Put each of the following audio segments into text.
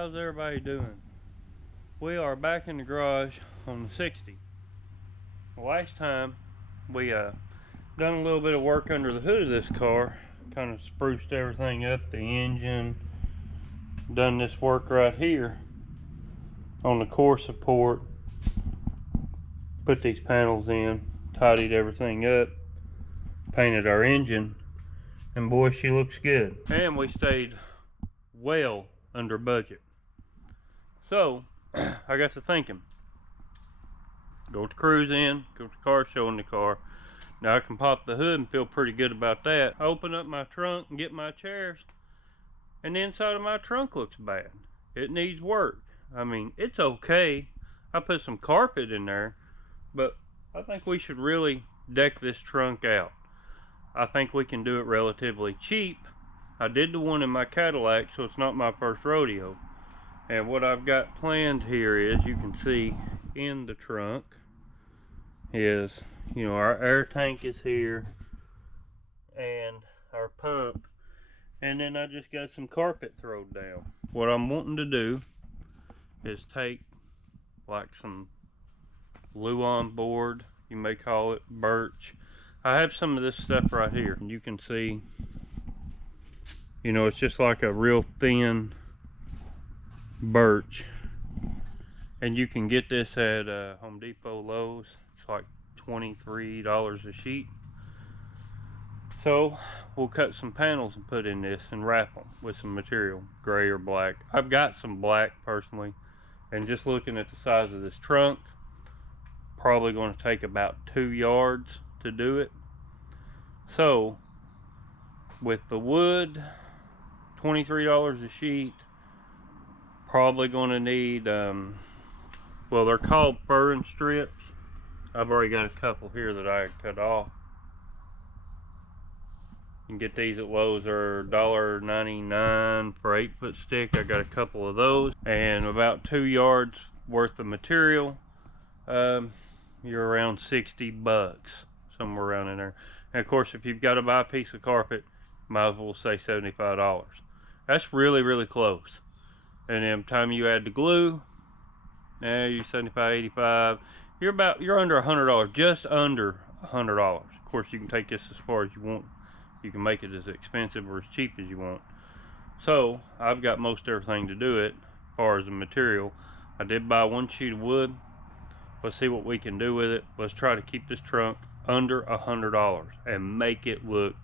how's everybody doing? We are back in the garage on the 60. Last time we done a little bit of work under the hood of this car, kind of spruced everything up, the engine, done this work right here on the core support, put these panels in, tidied everything up, painted our engine, and boy, she looks good. And we stayed well under budget. So I got to thinking, go to cruise in, go to car show in the car. Now I can pop the hood and feel pretty good about that. I open up my trunk and get my chairs, and the inside of my trunk looks bad. It needs work. I mean, it's okay. I put some carpet in there, but I think we should really deck this trunk out. I think we can do it relatively cheap. I did the one in my Cadillac, so it's not my first rodeo. And what I've got planned here is, you can see in the trunk is, you know, our air tank is here and our pump, and then I just got some carpet thrown down. What I'm wanting to do is take like some Luan board, you may call it birch. I have some of this stuff right here, and you can see, you know, it's just like a real thin birch, and you can get this at Home Depot, Lowe's. It's like $23 a sheet. So we'll cut some panels and put in this and wrap them with some material, gray or black. I've got some black personally, and just looking at the size of this trunk, probably going to take about 2 yards to do it. So with the wood, $23 a sheet, probably going to need, well, they're called furring strips. I've already got a couple here that I cut off. You can get these at Lowe's. They're $1.99 for 8-foot stick. I got a couple of those, and about 2 yards worth of material. You're around 60 bucks, somewhere around in there. And of course, if you've got to buy a piece of carpet, might as well say $75. That's really, really close. And then by the time you add the glue, you're 75, 85. You're under $100, just under $100. Of course, you can take this as far as you want. You can make it as expensive or as cheap as you want. So I've got most everything to do it as far as the material. I did buy one sheet of wood. Let's see what we can do with it. Let's try to keep this trunk under $100 and make it look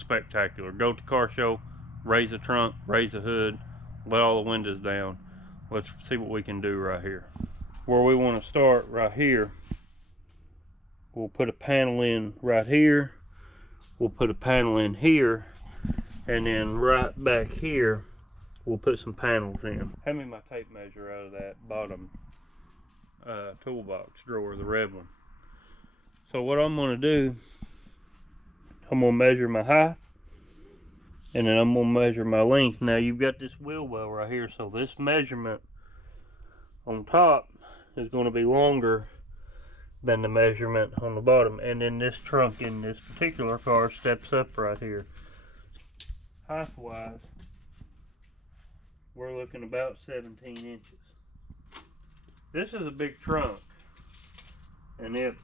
spectacular. Go to car show, raise the trunk, raise the hood, let all the windows down. Let's see what we can do right here. Where we want to start right here, we'll put a panel in right here. We'll put a panel in here, and then right back here we'll put some panels in. Hand me my tape measure out of that bottom toolbox drawer, the red one. So what I'm going to do, I'm going to measure my height, and then I'm going to measure my length. Now you've got this wheel well right here, so this measurement on top is going to be longer than the measurement on the bottom. And then this trunk in this particular car steps up right here. Height wise, we're looking about 17 inches. This is a big trunk, and it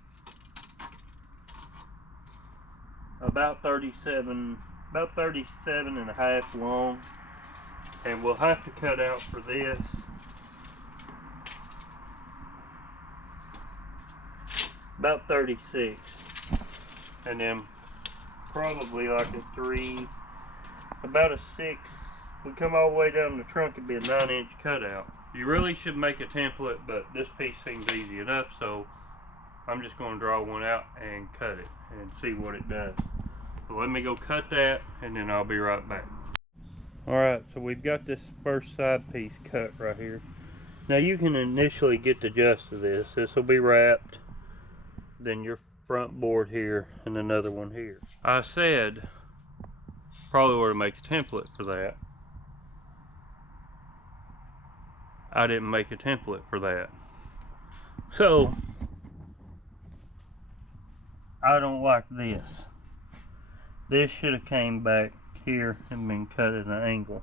about 37 and a half long, and we'll have to cut out for this about 36, and then probably like about a 6. We come all the way down the trunk, it'd be a 9-inch cutout. You really should make a template, but this piece seems easy enough, so I'm just going to draw one out and cut it and see what it does. So let me go cut that, and then I'll be right back. Alright, so we've got this first side piece cut right here. Now you can initially get the gist of this. This will be wrapped, then your front board here, and another one here. I said probably were to make a template for that. I didn't make a template for that. So I don't like this. This should have came back here and been cut at an angle.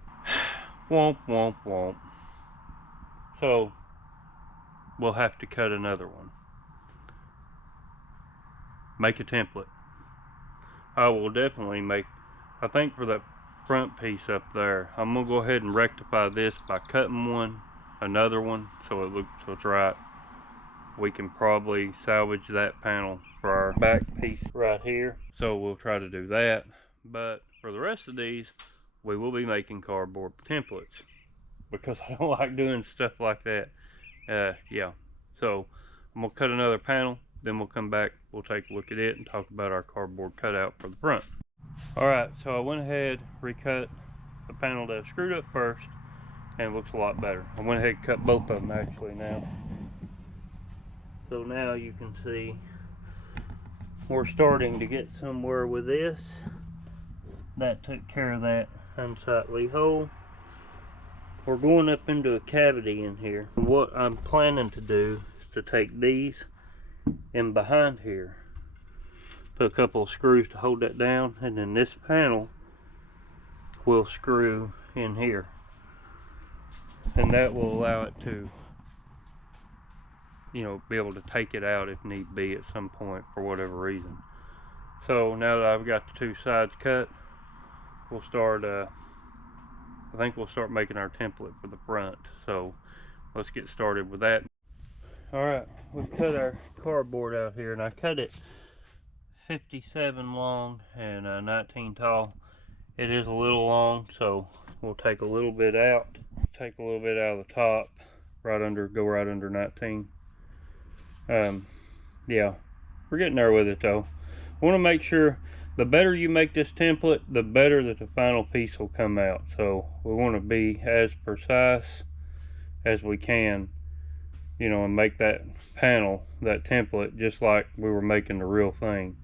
Womp, womp, womp. So we'll have to cut another one. Make a template. I will definitely make, I think for that front piece up there, I'm gonna go ahead and rectify this by cutting another one, so it's right. We can probably salvage that panel for our back piece right here. So we'll try to do that. But for the rest of these, we will be making cardboard templates because I don't like doing stuff like that. Yeah. So I'm gonna cut another panel, then we'll come back, we'll take a look at it and talk about our cardboard cutout for the front. Alright, so I went ahead, recut the panel that I screwed up first, and it looks a lot better. I went ahead and cut both of them actually now. So now you can see we're starting to get somewhere with this. That took care of that unsightly hole. We're going up into a cavity in here. What I'm planning to do is to take these in behind here, put a couple of screws to hold that down, and then this panel will screw in here, and that will allow it to, you know, be able to take it out if need be at some point for whatever reason. So now that I've got the two sides cut, we'll start I think we'll start making our template for the front. So let's get started with that. Alright, we've cut our cardboard out here, and I cut it 57 long and 19 tall. It is a little long, so we'll take a little bit out. Take a little bit out of the top, go right under 19. Yeah, we're getting there with it though. I want to make sure the better you make this template, the better that the final piece will come out. So we want to be as precise as we can, you know, and make that panel, that template, just like we were making the real thing.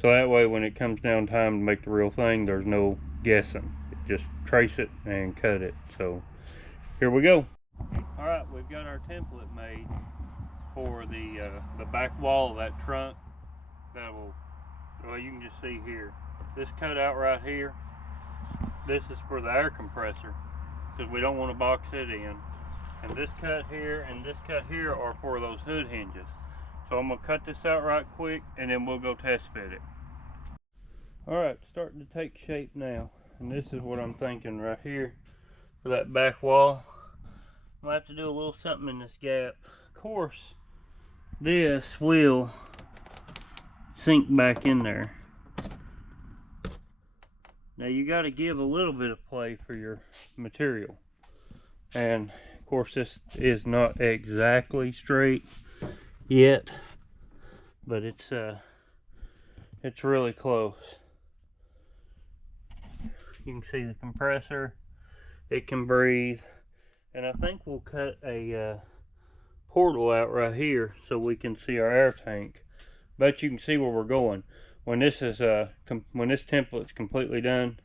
So that way when it comes down time to make the real thing, there's no guessing. Just trace it and cut it. So here we go. Alright, we've got our template made for the back wall of that trunk. That will, well, you can just see here, this cutout right here, this is for the air compressor because we don't want to box it in. And this cut here and this cut here are for those hood hinges. So I'm going to cut this out right quick and then we'll go test fit it. Alright, starting to take shape now. And this is what I'm thinking right here for that back wall. I'll have to do a little something in this gap. Of course, this will sink back in there. Now you got to give a little bit of play for your material. And of course this is not exactly straight yet, but it's really close. You can see the compressor, it can breathe, and I think we'll cut a portal out right here so we can see our air tank. But you can see where we're going. When this is when this template's completely done,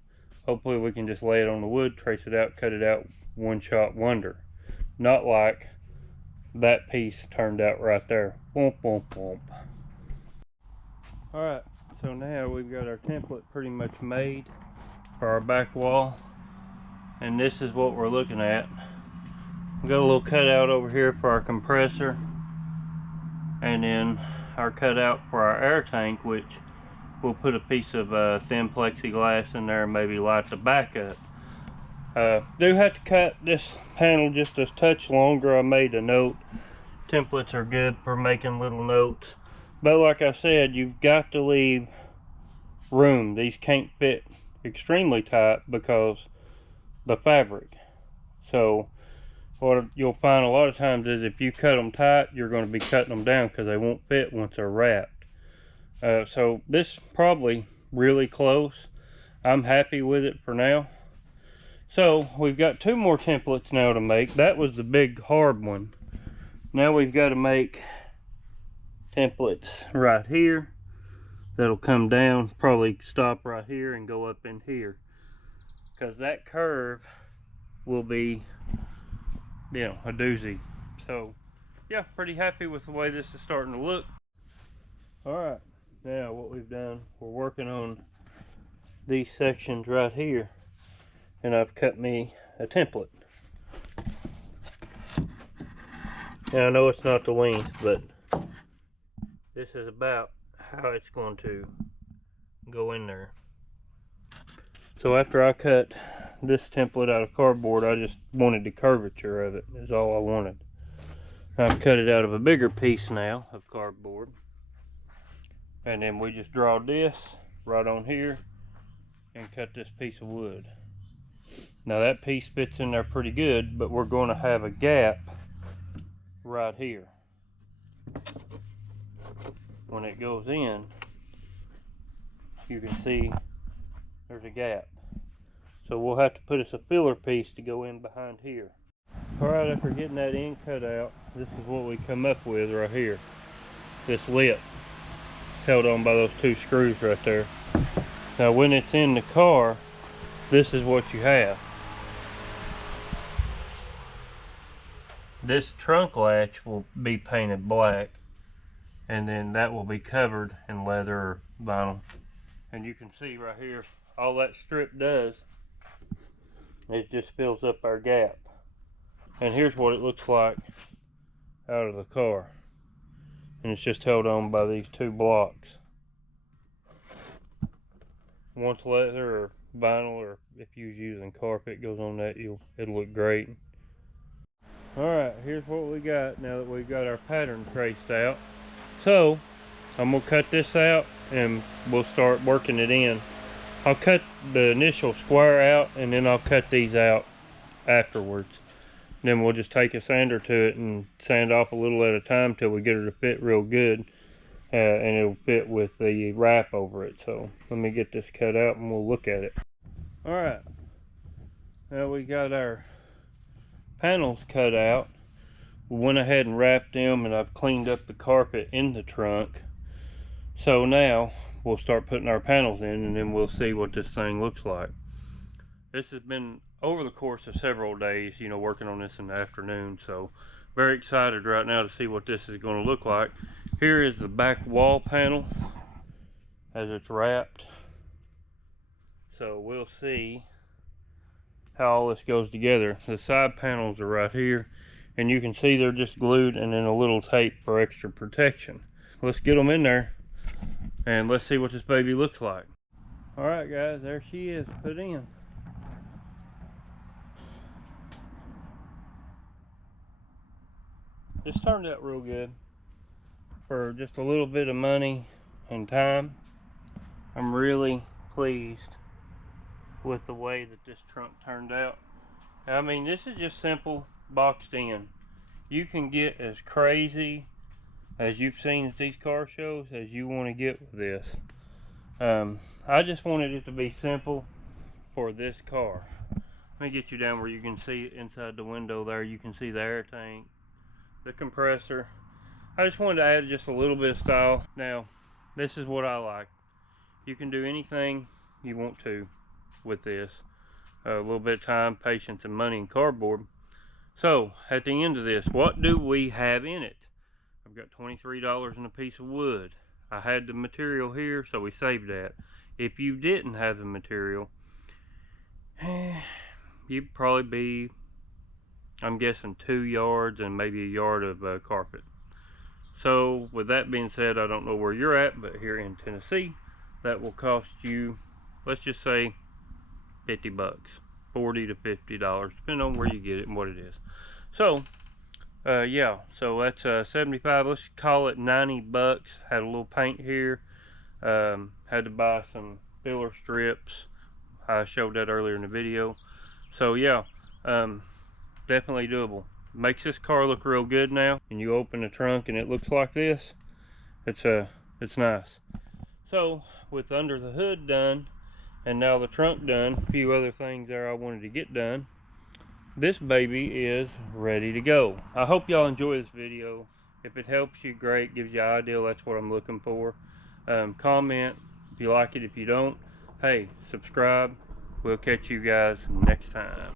hopefully we can just lay it on the wood, trace it out, cut it out, one shot wonder. Not like that piece turned out right there. Boom, boom, boom. Alright, so now we've got our template pretty much made for our back wall, and this is what we're looking at. We've got a little cutout over here for our compressor, and then our cutout for our air tank, which we'll put a piece of thin plexiglass in there and maybe light the back up. Do have to cut this panel just a touch longer. I made a note. Templates are good for making little notes, but like I said, you've got to leave room. These can't fit extremely tight because the fabric. So what you'll find a lot of times is if you cut them tight, you're going to be cutting them down because they won't fit once they're wrapped. So this probably really close. I'm happy with it for now. So we've got two more templates now to make. That was the big hard one. Now we've got to make templates right here that'll come down, probably stop right here and go up in here, because that curve will be, you know, a doozy. So yeah, pretty happy with the way this is starting to look. Alright, now what we've done, we're working on these sections right here, and I've cut me a template. Now I know it's not the length, but this is about how it's going to go in there. So after I cut this template out of cardboard, I just wanted the curvature of it, is all I wanted. I've cut it out of a bigger piece now of cardboard. And then we just draw this right on here and cut this piece of wood. Now that piece fits in there pretty good, but we're going to have a gap right here. When it goes in, you can see there's a gap. So we'll have to put us a filler piece to go in behind here. Alright, after getting that end cut out, this is what we come up with right here. This lip, held on by those two screws right there. Now when it's in the car, this is what you have. This trunk latch will be painted black, and then that will be covered in leather or vinyl. And you can see right here, all that strip does is just fills up our gap. And here's what it looks like out of the car. And it's just held on by these two blocks. Once leather or vinyl, or if you're using carpet goes on that, it'll look great. Alright, here's what we got now that we've got our pattern traced out. So I'm going to cut this out and we'll start working it in. I'll cut the initial square out and then I'll cut these out afterwards. Then we'll just take a sander to it and sand off a little at a time till we get it to fit real good. And it'll fit with the wrap over it. So let me get this cut out and we'll look at it. Alright, now we got our panels cut out. We went ahead and wrapped them, and I've cleaned up the carpet in the trunk. So now we'll start putting our panels in, and then we'll see what this thing looks like. This has been over the course of several days, you know, working on this in the afternoon, so very excited right now to see what this is going to look like. Here is the back wall panel as it's wrapped. So we'll see how all this goes together. The side panels are right here, and you can see they're just glued and then a little tape for extra protection. Let's get them in there and let's see what this baby looks like. Alright guys, there she is put in. This turned out real good for just a little bit of money and time. I'm really pleased with the way that this trunk turned out. I mean, this is just simple boxed in. You can get as crazy as you've seen at these car shows as you want to get with this. I just wanted it to be simple for this car. Let me get you down where you can see inside the window there. You can see the air tank, the compressor. I just wanted to add just a little bit of style. Now, this is what I like. You can do anything you want to with this. A little bit of time, patience, and money and cardboard. So, at the end of this, what do we have in it? I've got $23 in a piece of wood. I had the material here, so we saved that. If you didn't have the material, you'd probably be, I'm guessing, 2 yards and maybe a yard of carpet. So, with that being said, I don't know where you're at, but here in Tennessee, that will cost you, let's just say, 50 bucks, 40 to $50, depending on where you get it and what it is. So, yeah, so that's 75, let's call it 90 bucks. Had a little paint here, had to buy some filler strips. I showed that earlier in the video. So yeah, definitely doable. Makes this car look real good now. And you open the trunk and it looks like this. It's nice. So with under the hood done and now the trunk done, a few other things there I wanted to get done, this baby is ready to go. I hope y'all enjoy this video. If it helps you, great. Gives you an idea, that's what I'm looking for. Comment if you like it. If you don't, hey, subscribe. We'll catch you guys next time.